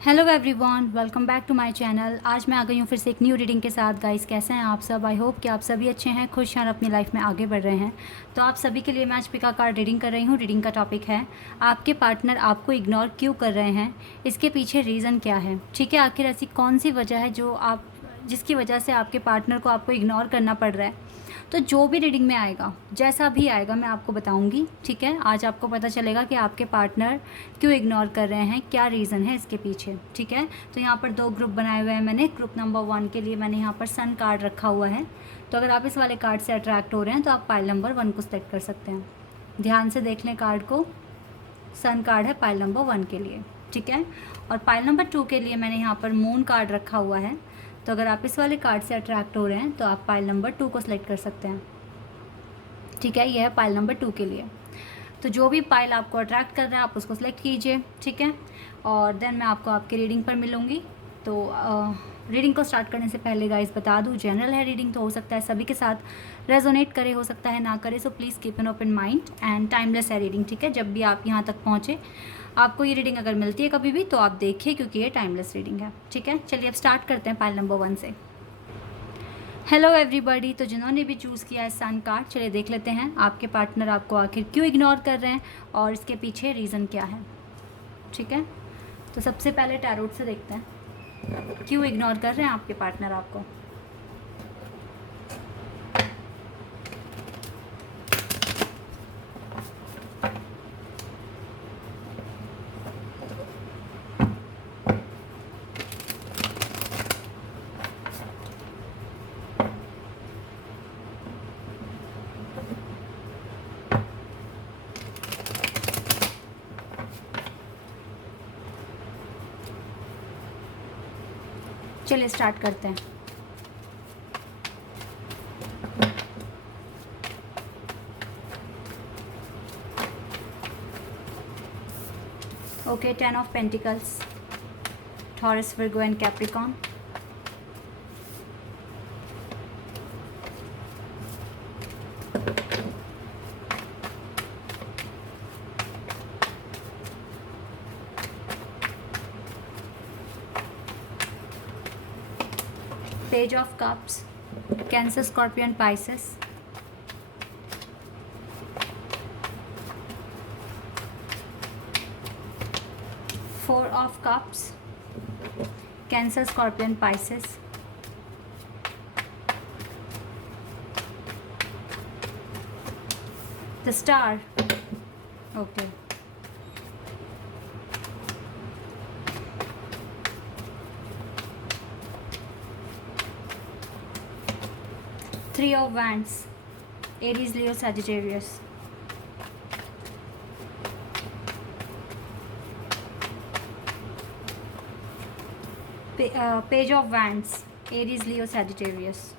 Hello everyone, welcome back to my channel. आज मैं आ गई हूँ फिर से एक न्यू रीडिंग के साथ। गाइस, कैसे हैं आप सब? आई होप कि आप सभी अच्छे हैं, खुश हैं और अपनी लाइफ में आगे बढ़ रहे हैं। तो आप सभी के लिए मैं आज पिका कार्ड रीडिंग कर रही हूँ। रीडिंग का टॉपिक है आपके पार्टनर आपको इग्नोर क्यों कर रहे हैं, इसके पीछे रीज़न क्या है। ठीक है, आखिर ऐसी कौन सी वजह है जिसकी वजह से आपके पार्टनर को आपको इग्नोर करना पड़ रहा है। तो जो भी रीडिंग में आएगा, जैसा भी आएगा, मैं आपको बताऊंगी। ठीक है, आज आपको पता चलेगा कि आपके पार्टनर क्यों इग्नोर कर रहे हैं, क्या रीज़न है इसके पीछे। ठीक है, तो यहाँ पर दो ग्रुप बनाए हुए हैं मैंने। ग्रुप नंबर 1 के लिए मैंने यहाँ पर सन कार्ड रखा हुआ है। तो अगर आप इस वाले कार्ड से अट्रैक्ट हो रहे हैं तो आप पाइल नंबर 1 को सेलेक्ट कर सकते हैं। ध्यान से देख लें कार्ड को। सन कार्ड है पाइल नंबर 1 के लिए। ठीक है, और पाइल नंबर 2 के लिए मैंने यहाँ पर मून कार्ड रखा हुआ है। तो अगर आप इस वाले कार्ड से अट्रैक्ट हो रहे हैं तो आप पाइल नंबर 2 को सिलेक्ट कर सकते हैं। ठीक है, यह है पाइल नंबर 2 के लिए। तो जो भी पाइल आपको अट्रैक्ट कर रहा है आप उसको सिलेक्ट कीजिए। ठीक है, और देन मैं आपको आपकी रीडिंग पर मिलूँगी। तो रीडिंग को स्टार्ट करने से पहले गाइस बता दूँ, जनरल है रीडिंग, तो हो सकता है सभी के साथ रेजोनेट करे, हो सकता है ना करे। So please keep an open mind and timeless है रीडिंग। ठीक है, जब भी आप यहाँ तक पहुँचे, आपको ये रीडिंग अगर मिलती है कभी भी तो आप देखिए, क्योंकि ये टाइमलेस रीडिंग है। ठीक है, चलिए अब स्टार्ट करते हैं पाइल नंबर 1 से। हेलो एवरीबॉडी, तो जिन्होंने भी चूज़ किया है सन कार्ड, चलिए देख लेते हैं आपके पार्टनर आपको आखिर क्यों इग्नोर कर रहे हैं और इसके पीछे रीज़न क्या है। ठीक है, तो सबसे पहले टैरोट से देखते हैं क्यों इग्नोर कर रहे हैं आपके पार्टनर आपको। चलिए स्टार्ट करते हैं। Okay, 10 of pentacles, taurus, Virgo and Capricorn. Page of cups, cancer, scorpion, Pisces. Four of cups, cancer, scorpion, Pisces. The star. Okay, three of wands, Aries, Leo, Sagittarius. Page of wands, Aries, Leo, Sagittarius.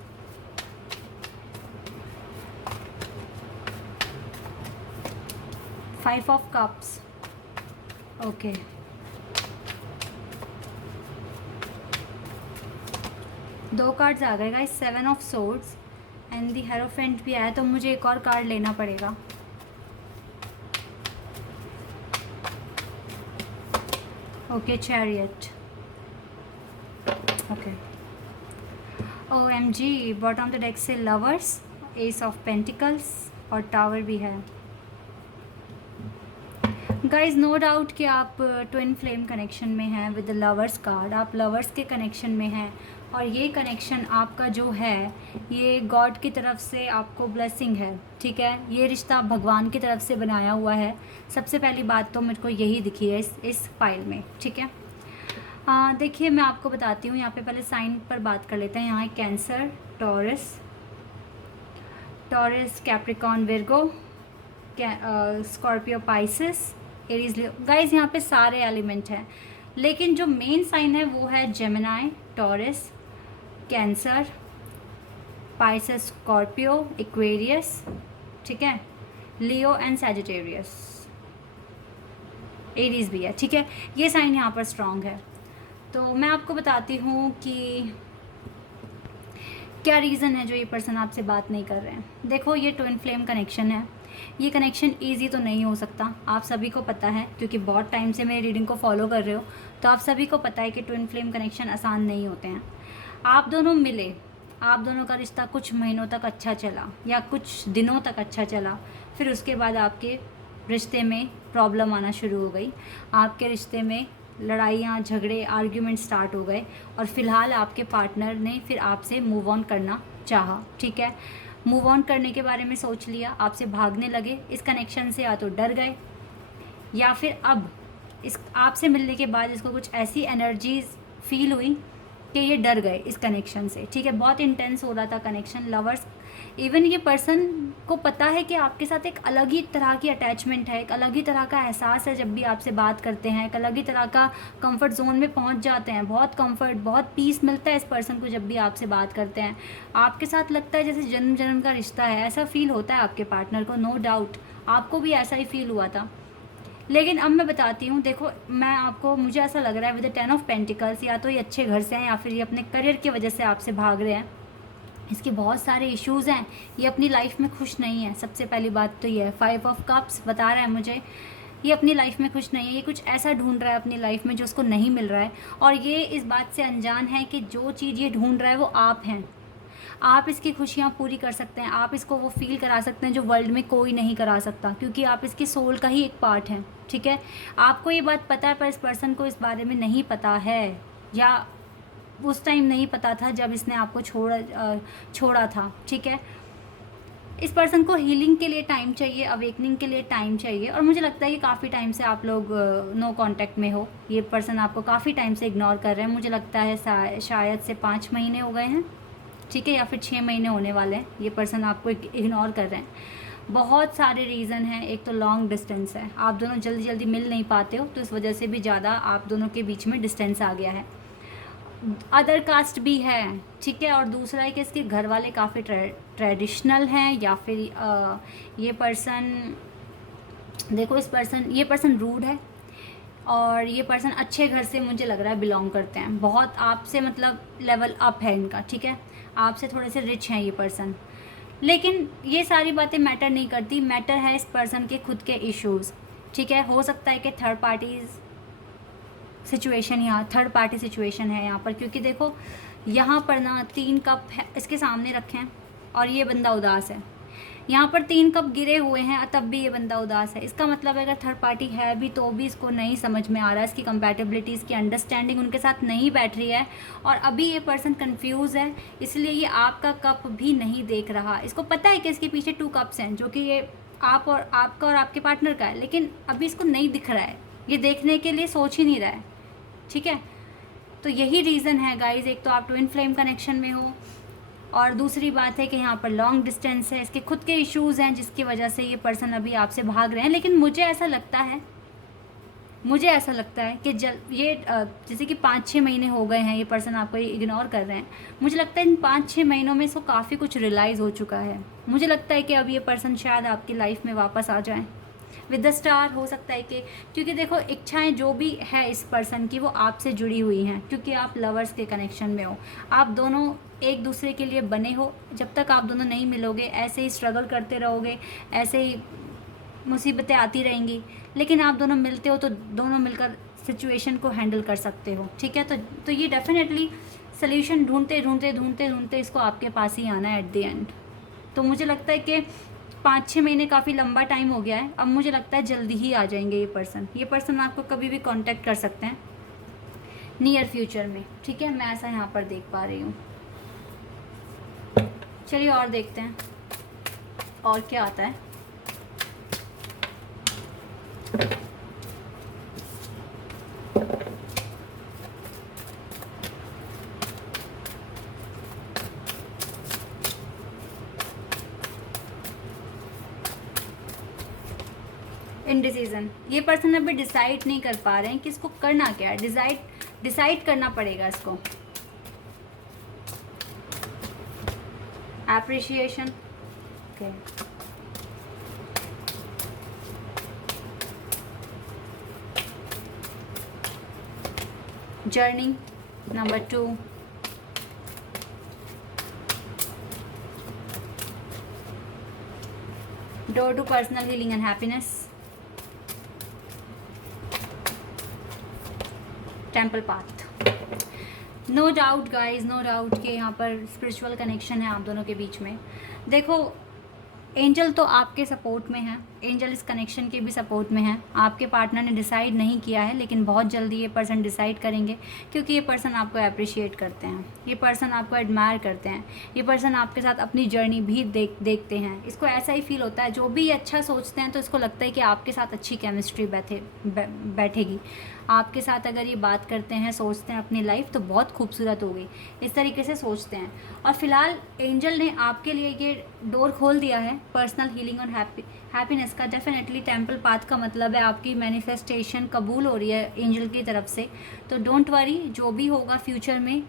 Five of cups. Okay, दो cards आ गए guys, seven of swords and the hierophant भी आया, तो मुझे एक और card लेना पड़ेगा। Okay, chariot. Okay, OMG, bottom the deck से लवर्स, एस ऑफ पेंटिकल्स और टावर भी है। गाइज, नो डाउट कि आप ट्विन फ्लेम कनेक्शन में हैं विद द लवर्स कार्ड। आप लवर्स के कनेक्शन में हैं और ये कनेक्शन आपका जो है ये गॉड की तरफ से आपको ब्लेसिंग है। ठीक है, ये रिश्ता भगवान की तरफ से बनाया हुआ है। सबसे पहली बात तो मुझको यही दिखी है इस फाइल में। ठीक है, देखिए मैं आपको बताती हूँ। यहाँ पे पहले साइन पर बात कर लेते हैं। यहाँ है cancer, Taurus, Capricorn, Virgo, Scorpio, Pisces, Aries, Leo. Guys, यहाँ पे सारे एलिमेंट हैं, लेकिन जो मेन साइन है वो है Gemini, taurus, cancer, Pisces, Scorpio, Aquarius. ठीक है, लियो एंड सैजिटेरियस, एरीज भी है। ठीक है, ये साइन यहाँ पर स्ट्रॉन्ग है। तो मैं आपको बताती हूँ कि क्या रीज़न है जो ये पर्सन आपसे बात नहीं कर रहे हैं। देखो, ये ट्विन फ्लेम कनेक्शन है। ये कनेक्शन ईजी तो नहीं हो सकता, आप सभी को पता है, क्योंकि बहुत टाइम से मेरी रीडिंग को फॉलो कर रहे हो तो आप सभी को पता है कि ट्विन फ्लेम कनेक्शन आसान नहीं होते हैं। आप दोनों मिले, आप दोनों का रिश्ता कुछ महीनों तक अच्छा चला या कुछ दिनों तक अच्छा चला, फिर उसके बाद आपके रिश्ते में प्रॉब्लम आना शुरू हो गई, आपके रिश्ते में लड़ाइयाँ झगड़े आर्ग्यूमेंट स्टार्ट हो गए और फिलहाल आपके पार्टनर ने फिर आपसे मूव ऑन करना चाहा। ठीक है, मूव ऑन करने के बारे में सोच लिया, आपसे भागने लगे, इस कनेक्शन से या तो डर गए या फिर अब इस आपसे मिलने के बाद इसको कुछ ऐसी एनर्जीज फील हुई कि ये डर गए इस कनेक्शन से। ठीक है, बहुत इंटेंस हो रहा था कनेक्शन, लवर्स, इवन ये पर्सन को पता है कि आपके साथ एक अलग ही तरह की अटैचमेंट है, एक अलग ही तरह का एहसास है जब भी आपसे बात करते हैं, एक अलग ही तरह का कंफर्ट जोन में पहुंच जाते हैं, बहुत कंफर्ट बहुत पीस मिलता है इस पर्सन को जब भी आपसे बात करते हैं। आपके साथ लगता है जैसे जन्म जन्म का रिश्ता है, ऐसा फील होता है आपके पार्टनर को, नो डाउट आपको भी ऐसा ही फील हुआ था। लेकिन अब मैं बताती हूँ, देखो मैं आपको, मुझे ऐसा लग रहा है विद द 10 ऑफ पेंटिकल्स, या तो ये अच्छे घर से हैं या फिर ये अपने करियर की वजह से आपसे भाग रहे हैं, इसके बहुत सारे इश्यूज़ हैं, ये अपनी लाइफ में खुश नहीं है। सबसे पहली बात तो ये है, 5 ऑफ कप्स बता रहा है मुझे, ये अपनी लाइफ में खुश नहीं है, ये कुछ ऐसा ढूंढ रहा है अपनी लाइफ में जो उसको नहीं मिल रहा है, और ये इस बात से अनजान है कि जो चीज़ ये ढूंढ रहा है वो आप हैं। आप इसकी खुशियाँ पूरी कर सकते हैं, आप इसको वो फील करा सकते हैं जो वर्ल्ड में कोई नहीं करा सकता, क्योंकि आप इसकी सोल का ही एक पार्ट हैं। ठीक है, आपको ये बात पता है पर इस पर्सन को इस बारे में नहीं पता है, या उस टाइम नहीं पता था जब इसने आपको छोड़ा था। ठीक है, इस पर्सन को हीलिंग के लिए टाइम चाहिए, अवेकनिंग के लिए टाइम चाहिए, और मुझे लगता है कि काफ़ी टाइम से आप लोग नो कांटेक्ट में हो, ये पर्सन आपको काफ़ी टाइम से इग्नोर कर रहे हैं। मुझे लगता है शायद से 5 महीने हो गए हैं, ठीक है, या फिर 6 महीने होने वाले हैं, ये पर्सन आपको इग्नोर कर रहे हैं। बहुत सारे रीज़न हैं, एक तो लॉन्ग डिस्टेंस है, आप दोनों जल्दी जल्दी मिल नहीं पाते हो, तो इस वजह से भी ज़्यादा आप दोनों के बीच में डिस्टेंस आ गया है। अदर कास्ट भी है, ठीक है, और दूसरा है कि इसके घर वाले काफ़ी ट्रेडिशनल हैं, या फिर ये पर्सन, देखो ये पर्सन रूड है, और ये पर्सन अच्छे घर से मुझे लग रहा है बिलोंग करते हैं, बहुत आपसे मतलब लेवल अप है इनका। ठीक है, आपसे थोड़े से रिच हैं ये पर्सन, लेकिन ये सारी बातें मैटर नहीं करती, मैटर है इस पर्सन के खुद के इश्यूज़। ठीक है, हो सकता है कि थर्ड पार्टी सिचुएशन है यहाँ पर, क्योंकि देखो यहाँ पर ना 3 कप है इसके सामने रखे हैं और ये बंदा उदास है, यहाँ पर 3 कप गिरे हुए हैं तब भी ये बंदा उदास है। इसका मतलब अगर थर्ड पार्टी है भी तो भी इसको नहीं समझ में आ रहा है, इसकी कंपैटिबिलिटी, इसकी अंडरस्टैंडिंग उनके साथ नहीं बैठ रही है, और अभी ये पर्सन कंफ्यूज है, इसलिए ये आपका कप भी नहीं देख रहा। इसको पता है कि इसके पीछे 2 कप्स हैं, जो कि ये आपका और आपके पार्टनर का है, लेकिन अभी इसको नहीं दिख रहा है, ये देखने के लिए सोच ही नहीं रहा है। ठीक है, तो यही रीज़न है गाइज, एक तो आप ट्विन फ्लेम कनेक्शन में हो, और दूसरी बात है कि यहाँ पर लॉन्ग डिस्टेंस है, इसके खुद के इश्यूज़ हैं जिसकी वजह से ये पर्सन अभी आपसे भाग रहे हैं। लेकिन मुझे ऐसा लगता है कि ये जैसे कि 5-6 महीने हो गए हैं ये पर्सन आपको इग्नोर कर रहे हैं, मुझे लगता है इन 5-6 महीनों में इसको काफ़ी कुछ रियलाइज़ हो चुका है। मुझे लगता है कि अब ये पर्सन शायद आपकी लाइफ में वापस आ जाए विद द स्टार। हो सकता है कि, क्योंकि देखो इच्छाएं जो भी है इस पर्सन की वो आपसे जुड़ी हुई हैं, क्योंकि आप लवर्स के कनेक्शन में हो, आप दोनों एक दूसरे के लिए बने हो। जब तक आप दोनों नहीं मिलोगे ऐसे ही स्ट्रगल करते रहोगे, ऐसे ही मुसीबतें आती रहेंगी, लेकिन आप दोनों मिलते हो तो दोनों मिलकर सिचुएशन को हैंडल कर सकते हो। ठीक है, तो ये डेफिनेटली सल्यूशन ढूंढते इसको आपके पास ही आना है एट द एंड। तो मुझे लगता है कि 5-6 महीने काफ़ी लंबा टाइम हो गया है, अब मुझे लगता है जल्दी ही आ जाएंगे ये पर्सन आपको कभी भी कांटेक्ट कर सकते हैं नियर फ्यूचर में। ठीक है, मैं ऐसा यहाँ पर देख पा रही हूँ। चलिए और देखते हैं और क्या आता है। इनडिसीजन, ये पर्सन अभी डिसाइड नहीं कर पा रहे हैं कि इसको करना क्या है, डिसाइड करना पड़ेगा इसको। Appreciation, okay, journey number 2, door to personal healing and happiness, temple path. No doubt guys, no doubt कि यहाँ पर स्पिरिचुअल कनेक्शन है आप दोनों के बीच में। देखो, एंजल तो आपके सपोर्ट में है, एंजल इस कनेक्शन के भी सपोर्ट में है। आपके पार्टनर ने डिसाइड नहीं किया है, लेकिन बहुत जल्दी ये पर्सन डिसाइड करेंगे, क्योंकि ये पर्सन आपको अप्रिशिएट करते हैं, ये पर्सन आपको एडमायर करते हैं, ये पर्सन आपके साथ अपनी जर्नी भी देखते हैं। इसको ऐसा ही फील होता है, जो भी अच्छा सोचते हैं तो इसको लगता है कि आपके साथ अच्छी केमिस्ट्री बैठेगी। आपके साथ अगर ये बात करते हैं, सोचते हैं अपनी लाइफ तो बहुत खूबसूरत होगी, इस तरीके से सोचते हैं। और फिलहाल एंजल ने आपके लिए ये डोर खोल दिया है पर्सनल हीलिंग और हैप्पीनेस का। डेफिनेटली टेम्पल पाथ का मतलब है आपकी मैनिफेस्टेशन कबूल हो रही है एंजल की तरफ से। तो डोंट वरी, जो भी होगा फ्यूचर में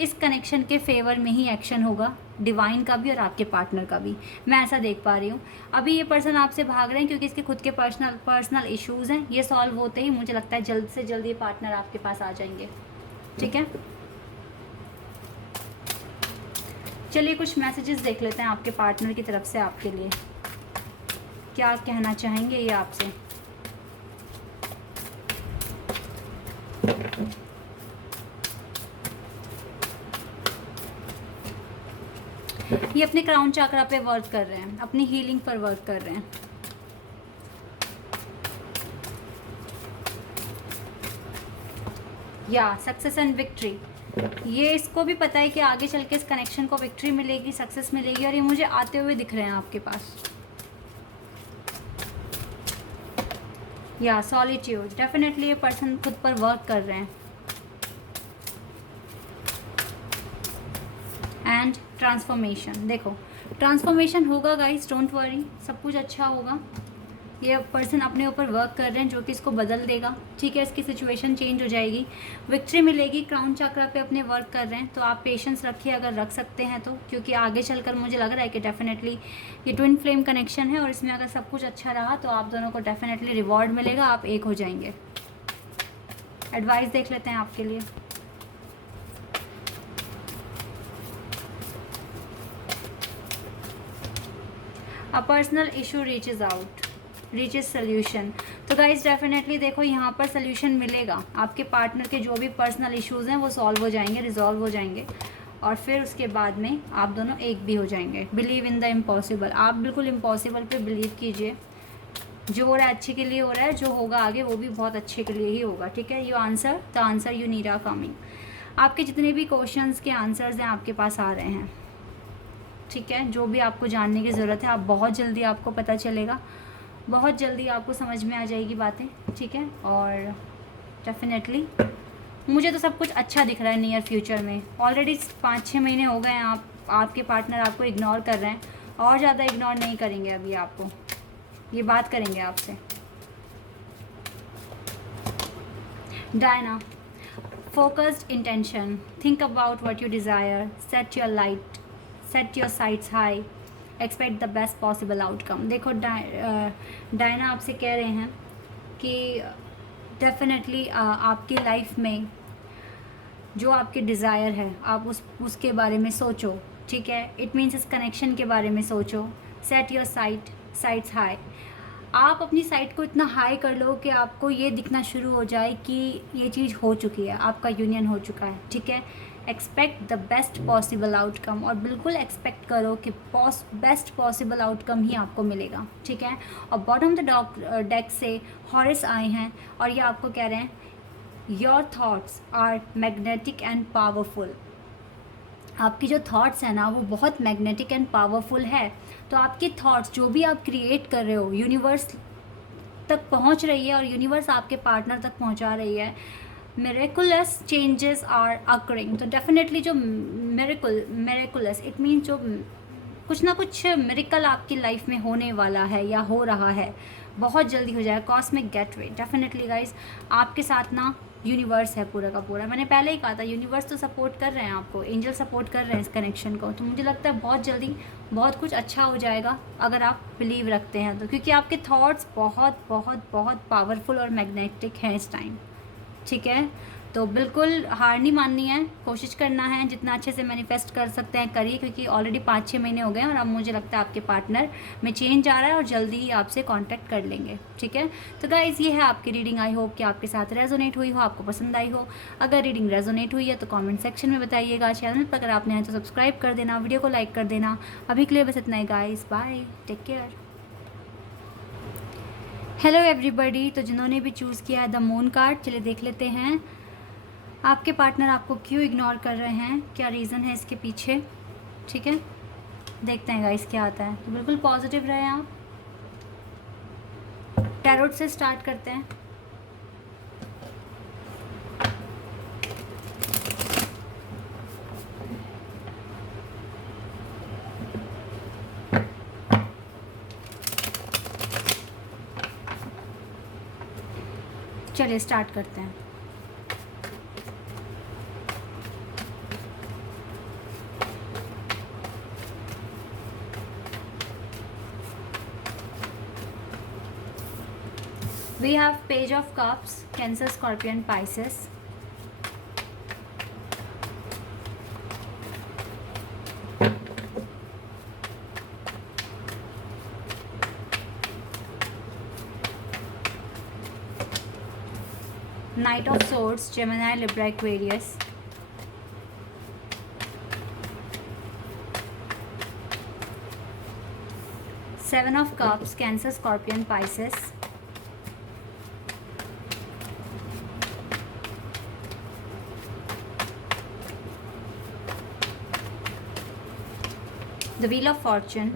इस कनेक्शन के फेवर में ही एक्शन होगा, डिवाइन का भी और आपके पार्टनर का भी। मैं ऐसा देख पा रही हूँ। अभी ये पर्सन आपसे भाग रहे हैं क्योंकि इसके खुद के पर्सनल इश्यूज़ हैं। ये सॉल्व होते ही मुझे लगता है जल्द से जल्द ये पार्टनर आपके पास आ जाएंगे। ठीक है, चलिए कुछ मैसेजेस देख लेते हैं आपके पार्टनर की तरफ से आपके लिए, क्या कहना चाहेंगे ये आपसे। ये अपने क्राउन चक्रा पे वर्क कर रहे हैं, अपनी हीलिंग पर वर्क कर रहे हैं। या सक्सेस एंड विक्ट्री, ये इसको भी पता है कि आगे चल के इस कनेक्शन को विक्ट्री मिलेगी, सक्सेस मिलेगी, और ये मुझे आते हुए दिख रहे हैं आपके पास। या सॉलिट्यूड, डेफिनेटली ये पर्सन खुद पर वर्क कर रहे हैं। एंड ट्रांसफॉर्मेशन, देखो ट्रांसफॉर्मेशन होगा गाइस, डोंट वरी, सब कुछ अच्छा होगा। ये पर्सन अपने ऊपर वर्क कर रहे हैं जो कि इसको बदल देगा। ठीक है, इसकी सिचुएशन चेंज हो जाएगी, विक्ट्री मिलेगी। क्राउन चक्रा पे अपने वर्क कर रहे हैं, तो आप पेशेंस रखिए अगर रख सकते हैं तो, क्योंकि आगे चलकर मुझे लग रहा है कि डेफिनेटली ये ट्विन फ्लेम कनेक्शन है और इसमें अगर सब कुछ अच्छा रहा तो आप दोनों को डेफिनेटली रिवॉर्ड मिलेगा, आप एक हो जाएंगे। एडवाइस देख लेते हैं आपके लिए। A personal issue reaches out, reaches solution. तो गाइस डेफिनेटली देखो यहाँ पर सोल्यूशन मिलेगा, आपके पार्टनर के जो भी पर्सनल इश्यूज़ हैं वो सॉल्व हो जाएंगे, रिजॉल्व हो जाएंगे, और फिर उसके बाद में आप दोनों एक भी हो जाएंगे। बिलीव इन द इम्पॉसिबल, आप बिल्कुल इम्पॉसिबल पे बिलीव कीजिए। जो हो रहा है अच्छे के लिए हो रहा है, जो होगा आगे वो भी बहुत अच्छे के लिए ही होगा। ठीक है, you answer the answer you need are coming. आपके जितने भी क्वेश्चंस के आंसर्स हैं आपके पास आ रहे हैं। ठीक है, जो भी आपको जानने की ज़रूरत है, आप बहुत जल्दी आपको पता चलेगा, बहुत जल्दी आपको समझ में आ जाएगी बातें। ठीक है, और डेफिनेटली मुझे तो सब कुछ अच्छा दिख रहा है नियर फ्यूचर में। ऑलरेडी 5-6 महीने हो गए हैं आपके पार्टनर आपको इग्नोर कर रहे हैं, और ज़्यादा इग्नोर नहीं करेंगे अभी आपको, ये बात करेंगे आपसे। Diana, focused intention, think about what you desire, set your sites high, expect the best possible outcome. देखो डायना आपसे कह रहे हैं कि डेफिनेटली आपकी लाइफ में जो आपके डिज़ायर है आप उसके बारे में सोचो। ठीक है, इट मीन्स इस कनेक्शन के बारे में सोचो। सेट योर साइट्स हाई, आप अपनी साइट को इतना हाई कर लो कि आपको ये दिखना शुरू हो जाए कि ये चीज़ हो चुकी है, आपका यूनियन हो चुका है। ठीक है, expect the best possible outcome, और बिल्कुल एक्सपेक्ट करो कि बेस्ट पॉसिबल आउटकम ही आपको मिलेगा। ठीक है, और बॉटम द डेक से हॉरिस आए हैं और ये आपको कह रहे हैं your thoughts are magnetic and powerful. आपकी जो थॉट्स हैं ना वो बहुत मैग्नेटिक एंड पावरफुल है। तो आपकी थॉट्स जो भी आप क्रिएट कर रहे हो यूनिवर्स तक पहुंच रही है, और यूनिवर्स आपके पार्टनर तक पहुंचा रही है। मिरेकुलस चेंजेस आर अकरिंग, तो डेफिनेटली जो मिरेकुलस इट मीन जो कुछ ना कुछ मिरेकल आपकी लाइफ में होने वाला है या हो रहा है, बहुत जल्दी हो जाएगा। कॉस्मिक गेटवे, डेफिनेटली गाइस आपके साथ ना यूनिवर्स है पूरा का पूरा। मैंने पहले ही कहा था यूनिवर्स तो सपोर्ट कर रहे हैं आपको, एंजल सपोर्ट कर रहे हैं इस कनेक्शन को। तो मुझे लगता है बहुत जल्दी बहुत कुछ अच्छा हो जाएगा अगर आप बिलीव रखते हैं तो, क्योंकि आपके थॉट्स बहुत बहुत बहुत पावरफुल और मैग्नेटिक हैं इस टाइम। ठीक है, तो बिल्कुल हार नहीं माननी है, कोशिश करना है, जितना अच्छे से मैनिफेस्ट कर सकते हैं करिए, क्योंकि ऑलरेडी 5-6 महीने हो गए हैं और अब मुझे लगता है आपके पार्टनर में चेंज आ रहा है और जल्दी ही आपसे कांटेक्ट कर लेंगे। ठीक है, तो गाइज़ ये है आपकी रीडिंग। आई होप कि आपके साथ रेजोनेट हुई हो, आपको पसंद आई हो। अगर रीडिंग रेजोनेट हुई है तो कॉमेंट सेक्शन में बताइएगा। चैनल पर अगर आपने हैं तो सब्सक्राइब कर देना, वीडियो को लाइक कर देना। अभी के लिए बस इतना ही guys, bye, take care. Hello everybody, तो जिन्होंने भी चूज़ किया है द मून कार्ड, चलिए देख लेते हैं आपके पार्टनर आपको क्यों इग्नोर कर रहे हैं, क्या रीज़न है इसके पीछे। ठीक है, देखते हैं गाइस क्या आता है। तो बिल्कुल पॉजिटिव रहे आप। टैरोट से स्टार्ट करते हैं। चलिए स्टार्ट करते हैं। We have Page of Cups, Cancer, Scorpion, Pisces. Knight of Swords, Gemini, Libra, Aquarius. Seven of Cups, Cancer, Scorpion, Pisces. The Wheel of Fortune,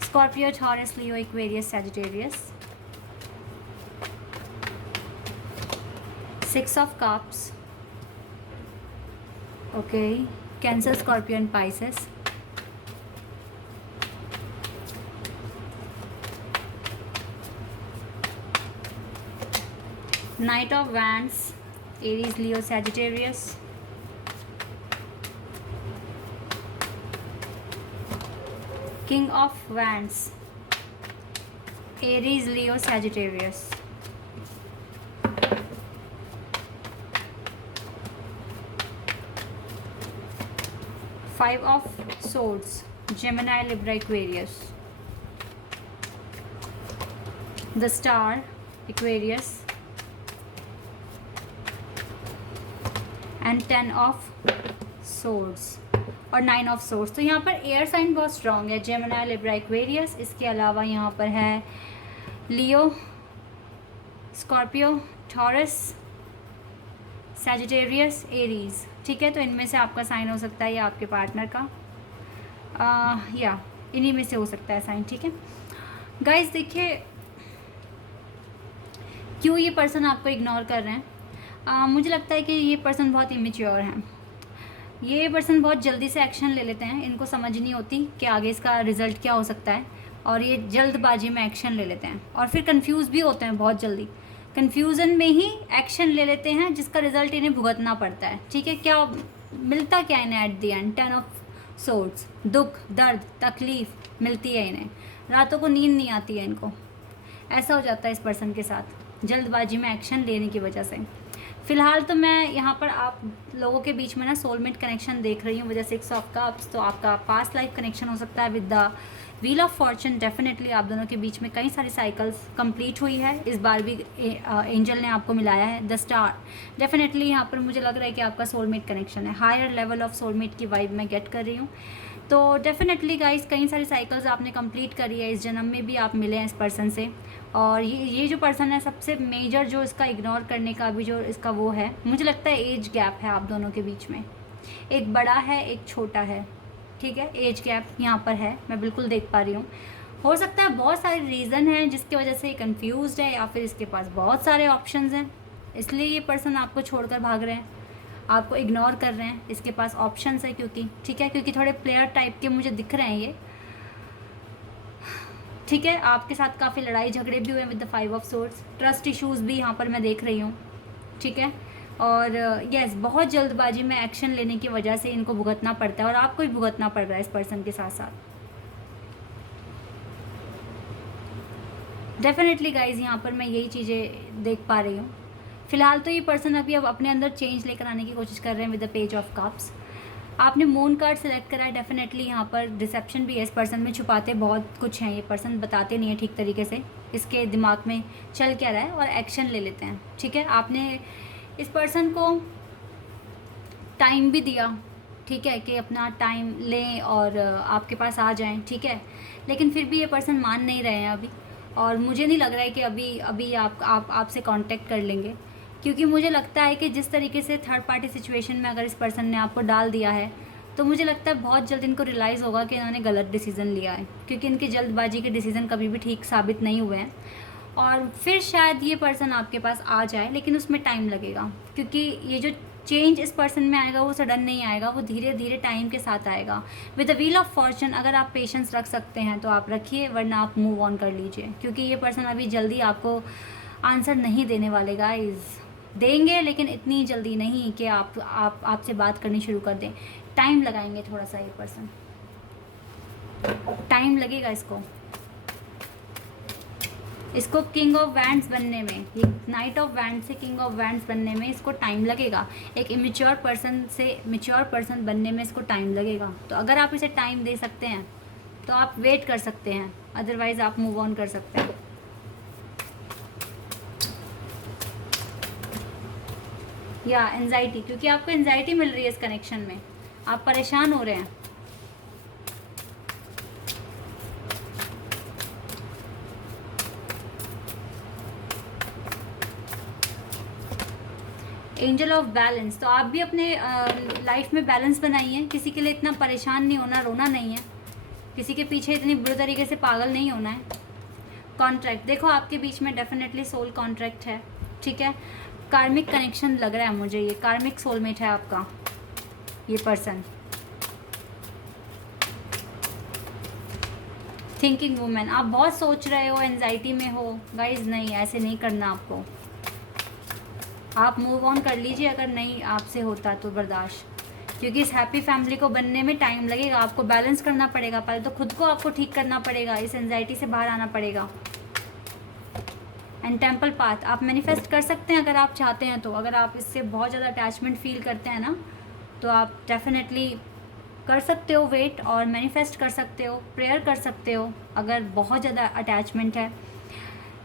Scorpio, Taurus, Leo, Aquarius, Sagittarius. Six of Cups, okay, Cancer, Scorpion, Pisces. Knight of Wands, Aries, Leo, Sagittarius. King of Wands, Aries, Leo, Sagittarius. Five of Swords, Gemini, Libra, Aquarius. The Star, Aquarius. And 10 of Swords और 9 of source. तो यहाँ पर air sign बहुत strong है, Gemini, Libra, Aquarius. इसके अलावा यहाँ पर है लियो, स्कॉर्पियो, टॉरस, सैजिटेरियस, एरीज। ठीक है, तो इनमें से आपका साइन हो सकता है या आपके पार्टनर का, या इन्हीं में से हो सकता है साइन। ठीक है गाइस, देखिए क्यों ये पर्सन आपको इग्नोर कर रहे हैं। मुझे लगता है कि ये पर्सन बहुत इमेच्योर हैं। ये पर्सन बहुत जल्दी से एक्शन ले लेते हैं, इनको समझ नहीं होती कि आगे इसका रिज़ल्ट क्या हो सकता है, और ये जल्दबाजी में एक्शन ले लेते हैं और फिर कंफ्यूज भी होते हैं बहुत जल्दी। कंफ्यूजन में ही एक्शन ले लेते हैं जिसका रिज़ल्ट इन्हें भुगतना पड़ता है। ठीक है, क्या मिलता क्या इन्हें at the end? 10 of swords, दुख, दर्द, तकलीफ़ मिलती है इन्हें। रातों को नींद नहीं आती है इनको। ऐसा हो जाता है इस पर्सन के साथ जल्दबाजी में एक्शन लेने की वजह से। फ़िलहाल तो मैं यहाँ पर आप लोगों के बीच में ना सोलमेट कनेक्शन देख रही हूँ वजह से 6 ऑफ कप्स। तो आपका पास्ट लाइफ कनेक्शन हो सकता है with the wheel of Fortune. Definitely आप दोनों के बीच में कई सारी साइकिल्स कंप्लीट हुई है। इस बार भी एंजल ने आपको मिलाया है, द स्टार। डेफिनेटली यहाँ पर मुझे लग रहा है कि आपका सोलमेट कनेक्शन है। हायर लेवल ऑफ सोलमेट की वाइब मैं गेट कर रही हूँ। तो डेफिनेटली गाइस कई सारी साइकिल्स आपने कंप्लीट करी है। इस जन्म में भी आप मिले हैं इस पर्सन से। और ये जो पर्सन है, सबसे मेजर जो इसका इग्नोर करने का भी जो इसका वो है, मुझे लगता है एज गैप है आप दोनों के बीच में। एक बड़ा है, एक छोटा है। ठीक है, एज गैप यहाँ पर है, मैं बिल्कुल देख पा रही हूँ। हो सकता है बहुत सारे रीज़न हैं जिसकी वजह से ये कन्फ्यूज़ है, या फिर इसके पास बहुत सारे ऑप्शंस हैं, इसलिए ये पर्सन आपको छोड़कर भाग रहे हैं, आपको इग्नोर कर रहे हैं। इसके पास ऑप्शंस है क्योंकि, ठीक है, क्योंकि थोड़े प्लेयर टाइप के मुझे दिख रहे हैं ये। ठीक है, आपके साथ काफ़ी लड़ाई झगड़े भी हुए with the 5 of swords. Trust issues भी यहाँ पर मैं देख रही हूँ। ठीक है, और यस बहुत जल्दबाजी में एक्शन लेने की वजह से इनको भुगतना पड़ता है, और आपको भी भुगतना पड़ रहा है इस पर्सन के साथ साथ। डेफिनेटली गाइज यहाँ पर मैं यही चीज़ें देख पा रही हूँ। फ़िलहाल तो ये पर्सन अभी अब अपने अंदर चेंज लेकर आने की कोशिश कर रहे हैं with the page of cups. आपने मून कार्ड सेलेक्ट करा है, डेफिनेटली यहाँ पर डिसेप्शन भी है। इस पर्सन में छुपाते बहुत कुछ हैं, ये पर्सन बताते नहीं है ठीक तरीके से इसके दिमाग में चल क्या रहा है, और एक्शन ले लेते हैं। ठीक है, आपने इस पर्सन को टाइम भी दिया, ठीक है, कि अपना टाइम लें और आपके पास आ जाएं, ठीक है, लेकिन फिर भी ये पर्सन मान नहीं रहे हैं अभी। और मुझे नहीं लग रहा है कि अभी आपसे कांटेक्ट कर लेंगे, क्योंकि मुझे लगता है कि जिस तरीके से थर्ड पार्टी सिचुएशन में अगर इस पर्सन ने आपको डाल दिया है, तो मुझे लगता है बहुत जल्द इनको रियलाइज़ होगा कि इन्होंने गलत डिसीज़न लिया है, क्योंकि इनकी जल्दबाजी के डिसीज़न कभी भी ठीक साबित नहीं हुए हैं। और फिर शायद ये पर्सन आपके पास आ जाए, लेकिन उसमें टाइम लगेगा, क्योंकि ये जो चेंज इस पर्सन में आएगा वो सडन नहीं आएगा, वो धीरे धीरे टाइम के साथ आएगा with the wheel of Fortune. अगर आप पेशेंस रख सकते हैं तो आप रखिए, वरना आप मूव ऑन कर लीजिए, क्योंकि ये पर्सन अभी जल्दी आपको आंसर नहीं देने वाले गाइस। देंगे लेकिन इतनी जल्दी नहीं कि आपसे बात करनी शुरू कर दें। टाइम लगाएंगे थोड़ा सा, ये पर्सन टाइम लगेगा इसको किंग ऑफ वैंड्स बनने में, ये नाइट ऑफ वैंड से किंग ऑफ वैंड्स बनने में इसको टाइम लगेगा। एक इमेच्योर पर्सन से मैच्योर पर्सन बनने में इसको टाइम लगेगा। तो अगर आप इसे टाइम दे सकते हैं तो आप वेट कर सकते हैं, अदरवाइज़ आप मूव ऑन कर सकते हैं। या एंजाइटी, क्योंकि आपको एंजाइटी मिल रही है इस कनेक्शन में, आप परेशान हो रहे हैं। एंजल ऑफ बैलेंस, तो आप भी अपने लाइफ में बैलेंस बनाइए। किसी के लिए इतना परेशान नहीं होना, रोना नहीं है, किसी के पीछे इतनी बुरी तरीके से पागल नहीं होना है। कॉन्ट्रैक्ट, देखो आपके बीच में डेफिनेटली सोल कॉन्ट्रैक्ट है, ठीक है, कार्मिक कनेक्शन लग रहा है मुझे, ये कार्मिक सोलमेट है आपका ये पर्सन। थिंकिंग वुमेन, आप बहुत सोच रहे हो, एंजाइटी में हो गाइज, नहीं ऐसे नहीं करना आपको, आप मूव ऑन कर लीजिए अगर नहीं आपसे होता तो बर्दाश्त, क्योंकि इस हैप्पी फैमिली को बनने में टाइम लगेगा। आपको बैलेंस करना पड़ेगा, पहले तो खुद को आपको ठीक करना पड़ेगा, इस एंजाइटी से बाहर आना पड़ेगा। एंड टेम्पल पाथ, आप मैनिफेस्ट कर सकते हैं अगर आप चाहते हैं तो। अगर आप इससे बहुत ज़्यादा अटैचमेंट फील करते हैं ना, तो आप डेफिनेटली कर सकते हो वेट, और मैनिफेस्ट कर सकते हो, प्रेयर कर सकते हो अगर बहुत ज़्यादा अटैचमेंट है।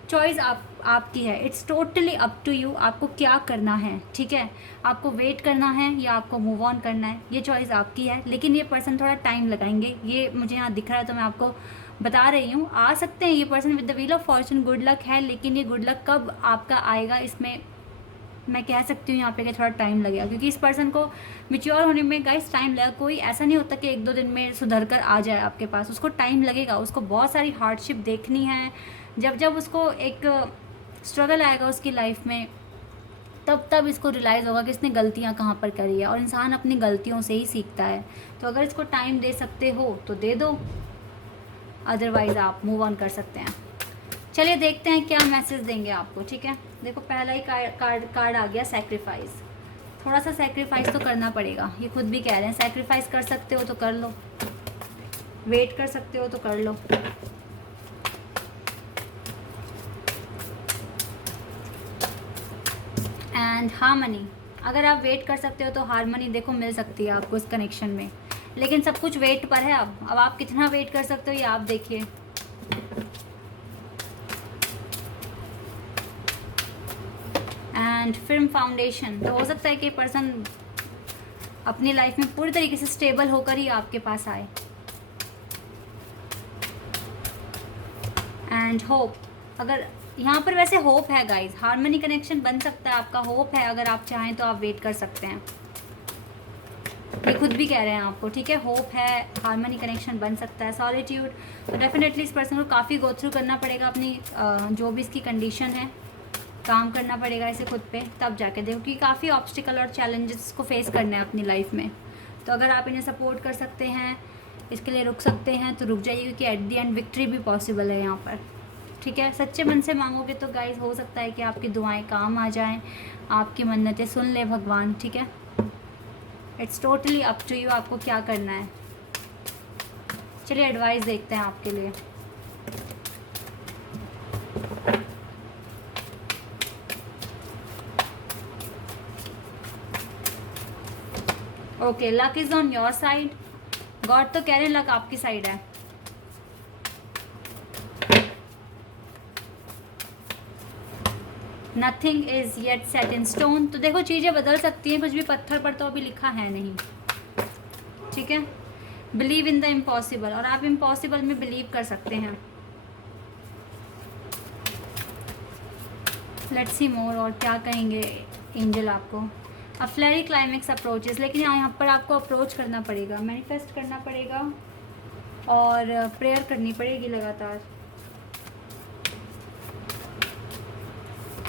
चॉइस आपकी है, it's totally up to you, आपको क्या करना है, ठीक है, आपको वेट करना है या आपको मूव ऑन करना है, ये चॉइस आपकी है। लेकिन ये पर्सन थोड़ा टाइम लगाएंगे, ये मुझे यहाँ दिख रहा है तो मैं आपको बता रही हूँ। आ सकते हैं ये person with the wheel of Fortune, good luck है, लेकिन ये गुड लक कब आपका आएगा, इसमें मैं कह सकती हूँ यहाँ पे कि थोड़ा टाइम लगेगा, क्योंकि इस पर्सन को मैच्योर होने में गाइस टाइम लगेगा। कोई ऐसा नहीं होता कि 1-2 दिन में सुधर कर आ जाए आपके पास, उसको टाइम लगेगा, उसको बहुत सारी हार्डशिप देखनी है। जब उसको एक स्ट्रगल आएगा उसकी लाइफ में, तब इसको रियलाइज़ होगा कि इसने गलतियाँ कहाँ पर करी है, और इंसान अपनी गलतियों से ही सीखता है। तो अगर इसको टाइम दे सकते हो तो दे दो, अदरवाइज़ आप मूव ऑन कर सकते हैं। चलिए देखते हैं क्या मैसेज देंगे आपको, ठीक है। देखो पहला ही कार्ड आ गया, सैक्रिफाइस। थोड़ा सा सैक्रिफाइस तो करना पड़ेगा, ये खुद भी कह रहे हैं। सैक्रिफाइस कर सकते हो तो कर लो, वेट कर सकते हो तो कर लो। एंड हार्मनी, अगर आप वेट कर सकते हो तो हार्मनी देखो मिल सकती है आपको इस कनेक्शन में, लेकिन सब कुछ वेट पर है। अब आप कितना वेट कर सकते हो ये आप देखिए। एंड फिल्म फाउंडेशन, तो हो सकता है कि पर्सन अपनी लाइफ में पूरी तरीके से स्टेबल होकर ही आपके पास आए। एंड होप, अगर यहाँ पर वैसे होप है गाइज, हार्मनी कनेक्शन बन सकता है आपका, होप है, अगर आप चाहें तो आप वेट कर सकते हैं। ये खुद भी कह रहे हैं आपको, ठीक है, होप है, हार्मनी कनेक्शन बन सकता है। सॉलिट्यूड, तो डेफिनेटली इस पर्सन को काफ़ी गो थ्रू करना पड़ेगा अपनी जो भी इसकी कंडीशन है, काम करना पड़ेगा इसे खुद पे, तब जाके देखो कि काफ़ी ऑब्स्टिकल और चैलेंजेस को फेस करना है अपनी लाइफ में। तो अगर आप इन्हें सपोर्ट कर सकते हैं, इसके लिए रुक सकते हैं तो रुक जाइए, क्योंकि एट द एंड विक्ट्री भी पॉसिबल है यहाँ पर, ठीक है। सच्चे मन से मांगोगे तो गाइज हो सकता है कि आपकी दुआएं काम आ जाएं, आपकी मन्नतें सुन ले भगवान, ठीक है। It's totally up to you, आपको क्या करना है। चलिए एडवाइस देखते हैं आपके लिए। Okay, luck is on your side. God तो कह रहे हैं लक आपकी साइड है। Nothing is yet set in stone. तो देखो चीज़ें बदल सकती हैं, कुछ भी पत्थर पर तो अभी लिखा है नहीं, ठीक है। बिलीव इन द इम्पॉसिबल, और आप इम्पॉसिबल में बिलीव कर सकते हैं। लेट्स सी मोर, और क्या कहेंगे एंजल आपको। अब फ्लैरी क्लाइमेक्स अप्रोचेस, लेकिन यहाँ पर आपको अप्रोच करना पड़ेगा, मैनिफेस्ट करना पड़ेगा और प्रेयर करनी पड़ेगी लगातार।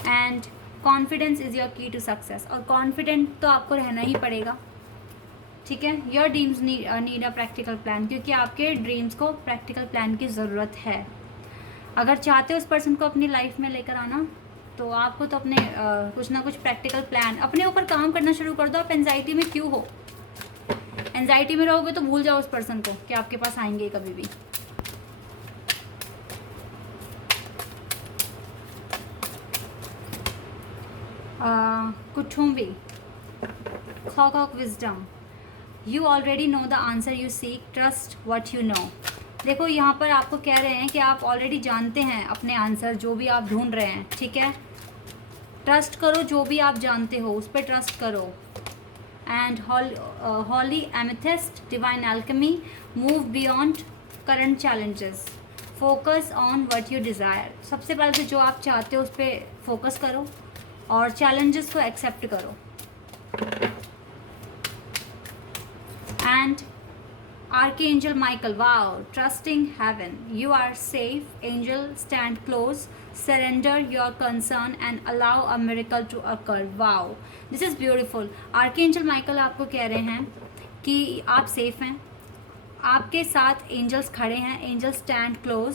एंड कॉन्फिडेंस इज़ योर की टू सक्सेस, और कॉन्फिडेंट तो आपको रहना ही पड़ेगा, ठीक है। Your dreams need a practical plan, क्योंकि आपके ड्रीम्स को प्रैक्टिकल प्लान की ज़रूरत है। अगर चाहते हो उस पर्सन को अपनी लाइफ में लेकर आना, तो आपको तो अपने कुछ ना कुछ प्रैक्टिकल प्लान, अपने ऊपर काम करना शुरू कर दो। आप एंजाइटी में क्यों हो? एंजाइटी में रहोगे तो भूल जाओ उस पर्सन को कि आपके पास आएंगे कभी भी। कुठुम्बी, clock of wisdom, you already know the answer you seek, trust what you know। देखो यहाँ पर आपको कह रहे हैं कि आप ऑलरेडी जानते हैं अपने आंसर, जो भी आप ढूंढ रहे हैं, ठीक है। ट्रस्ट करो, जो भी आप जानते हो उस पर ट्रस्ट करो। And holy amethyst, divine alchemy, move beyond current challenges, focus on what you desire. सबसे पहले तो जो आप चाहते हो उस पर फोकस करो और चैलेंजेस को एक्सेप्ट करो। And Archangel Michael, wow, trusting heaven, you are safe, angel stand close, surrender your concern and allow a miracle to occur। wow, this is beautiful। Archangel Michael आपको कह रहे हैं कि आप सेफ हैं, आपके साथ एंजल्स खड़े हैं। Angel stand close,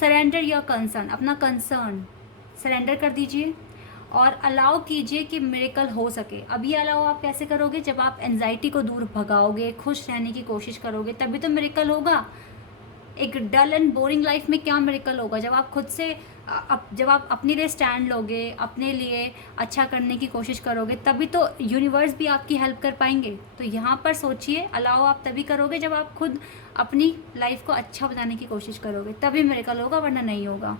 surrender your concern, अपना कंसर्न सरेंडर कर दीजिए और अलाउ कीजिए कि मिरेकल हो सके। अब ये अलाउ आप कैसे करोगे? जब आप एंजाइटी को दूर भगाओगे, खुश रहने की कोशिश करोगे, तभी तो मिरेकल होगा। एक डल एंड बोरिंग लाइफ में क्या मिरेकल होगा? जब आप खुद से जब आप अपने लिए स्टैंड लोगे, अपने लिए अच्छा करने की कोशिश करोगे, तभी तो यूनिवर्स भी आपकी हेल्प कर पाएंगे। तो यहाँ पर सोचिए, अलाउ आप तभी करोगे जब आप खुद अपनी लाइफ को अच्छा बनाने की कोशिश करोगे, तभी मिरेकल होगा, वरना नहीं होगा।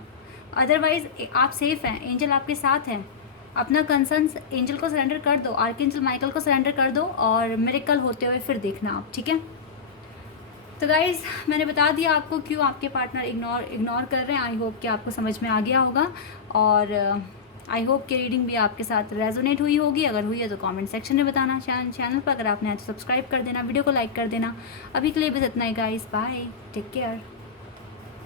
अदरवाइज आप सेफ हैं, एंजल आपके साथ हैं। अपना कंसर्न एंजल को सरेंडर कर दो, आर्कएंजल माइकल को सरेंडर कर दो और मिरेकल होते हुए फिर देखना आप, ठीक है। तो गाइज़, मैंने बता दिया आपको क्यों आपके पार्टनर इग्नोर कर रहे हैं। आई होप कि आपको समझ में आ गया होगा और आई होप कि रीडिंग भी आपके साथ रेजोनेट हुई होगी। अगर हुई है तो कमेंट सेक्शन में बताना। चैनल पर अगर आपने तो सब्सक्राइब कर देना, वीडियो को लाइक कर देना। अभी के लिए बस इतना ही गाइज़, बाय, टेक केयर।